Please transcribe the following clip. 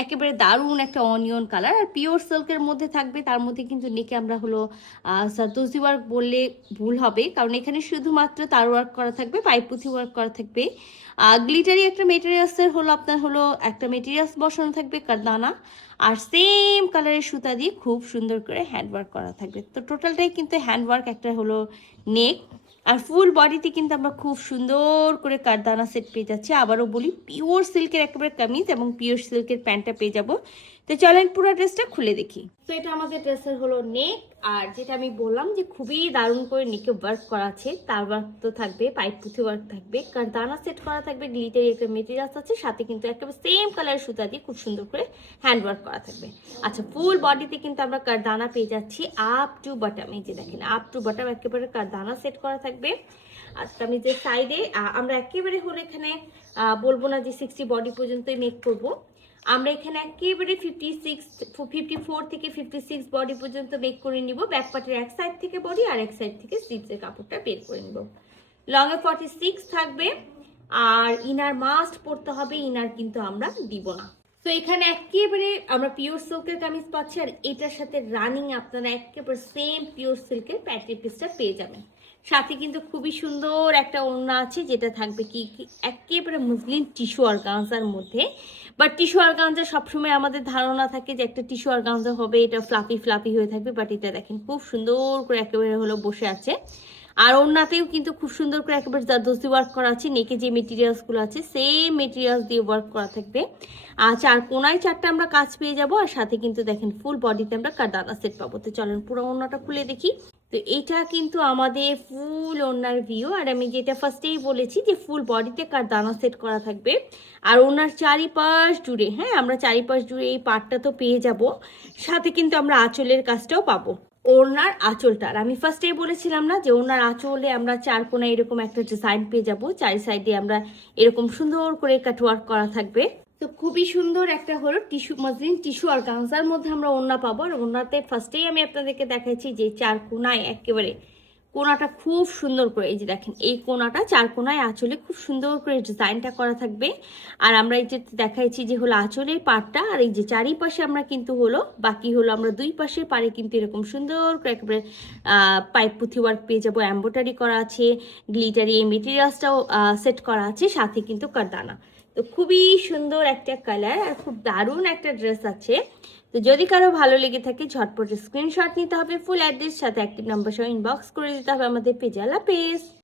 একেবারে দারুণ একটা অনিয়ন কালার, আর পিওর সিল্কের মধ্যে থাকবে। তার মধ্যে কিন্তু নেকে আমরা হলো সাতোজি ওয়ার্ক বললে ভুল হবে, কারণ এখানে শুধুমাত্র তার ওয়ার্ক করা থাকবে, পাইপুথি ওয়ার্ক করা থাকবে। গ্লিটারি একটা মেটেরিয়ালসের হলো আপনার হলো একটা মেটেরিয়ালস বসানো থাকবে কারদানা, আর সেম কালারের সুতা দিয়ে খুব সুন্দর করে হ্যান্ডওয়ার্ক করা থাকবে। তো টোটালটাই কিন্তু হ্যান্ডওয়ার্ক একটা হলো নেক, আর ফুল বডিতে কিন্তু আমরা খুব সুন্দর করে কারদানা সেট পেয়ে যাচ্ছি। আবারও বলি, পিওর সিল্কের একেবারে কামিজ এবং পিওর সিল্কের প্যান্টটা পেয়ে যাবো। তো চলেন পুরো ড্রেসটা খুলে দেখি। তো এটা আমাদের ড্রেসের হলো নেক, আর যেটা আমি বললাম যে খুবই দারুণ করে নেকে ওয়ার্ক করা আছে, তার ওয়ার্ক তো থাকবে, পাইপ পুঁথি ওয়ার্ক থাকবে, কারদানা সেট করা থাকবে, গ্লিটারি একটা মেটেরিয়ালস আছে, সাথে কিন্তু একেবারে সেম কালারের সুতা দিয়ে খুব সুন্দর করে হ্যান্ড ওয়ার্ক করা থাকবে। আচ্ছা, ফুল বডিতে কিন্তু আমরা কারদানা পেয়ে যাচ্ছি আপ টু বটম। এই যে দেখেন, আপ টু বটম একেবারে কারদানা সেট করা থাকবে। আর কামিজের সাইডে আমরা একেবারে হলো এখানে বলবো না যে 60 বডি পর্যন্তই মেক করবো, আমরা এখানে একেবারে 54 থেকে 56 বডি পর্যন্ত মেক করে নিব। ব্যাক পার্টের এক সাইড থেকে বডি আর এক সাইড থেকে স্লিভসের কাপড়টা বের করে নিব। লং এ 46 থাকবে, আর ইনার মাস্ট পরতে হবে, ইনার কিন্তু আমরা দিব না। তো এখানে একেবারে আমরা পিওর সিল্কের কামিজ পাচ্ছি, আর এটার সাথে রানিং আপনারা একেবারে সেম পিওর সিল্কের প্যান্টি পিসটা পেয়ে যাবেন। সাথে কিন্তু খুবই সুন্দর একটা ওড়না আছে, যেটা থাকবে কি একেবারে মুসলিম টিস্যু অর্গানজার মধ্যে। বাট টিস্যু অর্গানজা সবসময় আমাদের ধারণা থাকে যে একটা টিস্যু অর্গানজা হবে, এটা ফ্লাফি ফ্লাফি হয়ে থাকবে, বাট এটা দেখেন খুব সুন্দর করে একেবারে হলো বসে আছে। আর ওড়নাতেও কিন্তু খুব সুন্দর করে একেবারে জারদোসি ওয়ার্ক করা আছে, নেকে যে মেটেরিয়ালসগুলো আছে সেম মেটেরিয়ালস দিয়ে ওয়ার্ক করা থাকবে। আর চার কোনায় চারটা আমরা কাজ পেয়ে যাব, আর সাথে কিন্তু দেখেন ফুল বডিতে আমরা কারদানা সেট পাবো। তো চলেন পুরো ওড়নাটা খুলে দেখি। তো এটা কিন্তু আমাদের ফুল ওড়নার ভিউ, আর আমি যেটা ফার্স্টেই বলেছি যে ফুল বডিতে কারদানা সেট করা থাকবে। আর ওনার চারিপাশ জুড়ে, হ্যাঁ আমরা চারিপাশ জুড়ে এই পার্টটা তো পেয়ে যাব, সাথে কিন্তু আমরা আঁচলের কাজটাও পাবো। ওড়নার আঁচলটার আমি ফার্স্টেই বলেছিলাম না যে ওড়নার আঁচলে আমরা চার কোনায় এরকম একটা ডিজাইন পেয়ে যাব, চারি সাইডে আমরা এরকম সুন্দর করে কাটওয়ার্ক করা থাকবে। তো খুবই সুন্দর একটা হলো টিস্যু মসলিন টিস্যু আর গামছার মধ্যে আমরা ওড়না পাবো। আর ওড়নাতে ফার্স্টেই আমি আপনাদেরকে দেখাচ্ছি যে চার কোনায় একেবারে কোনাটা খুব সুন্দর করে, এই যে দেখেন এই কোনাটা চার কোনায় আঁচলে খুব সুন্দর করে ডিজাইনটা করা থাকবে। আর আমরা এই যে দেখাইছি যে হলো আঁচলের পাটটা, আর এই যে চারিপাশে আমরা কিন্তু হলো বাকি হলো আমরা দুই পাশের পারে কিন্তু এরকম সুন্দর করে একেবারে পাইপ পুঁথি ওয়ার্ক পেয়ে যাবো, এমব্রয়ডারি করা আছে, গ্লিটারি এই মেটেরিয়ালসটাও সেট করা আছে, সাথে কিন্তু কারদানা। তো খুবই সুন্দর একটা কালার আর খুব দারুণ একটা ড্রেস আছে। তো যদি কারো ভালো লেগে থাকে ঝটপট স্ক্রিনশট নিতে হবে, ফুল অ্যাড্রেস সাথে অ্যাক্টিভ নাম্বার সহ ইনবক্স করে দিতে হবে আমাদের পেজে। আল্লাহ হাফেজ।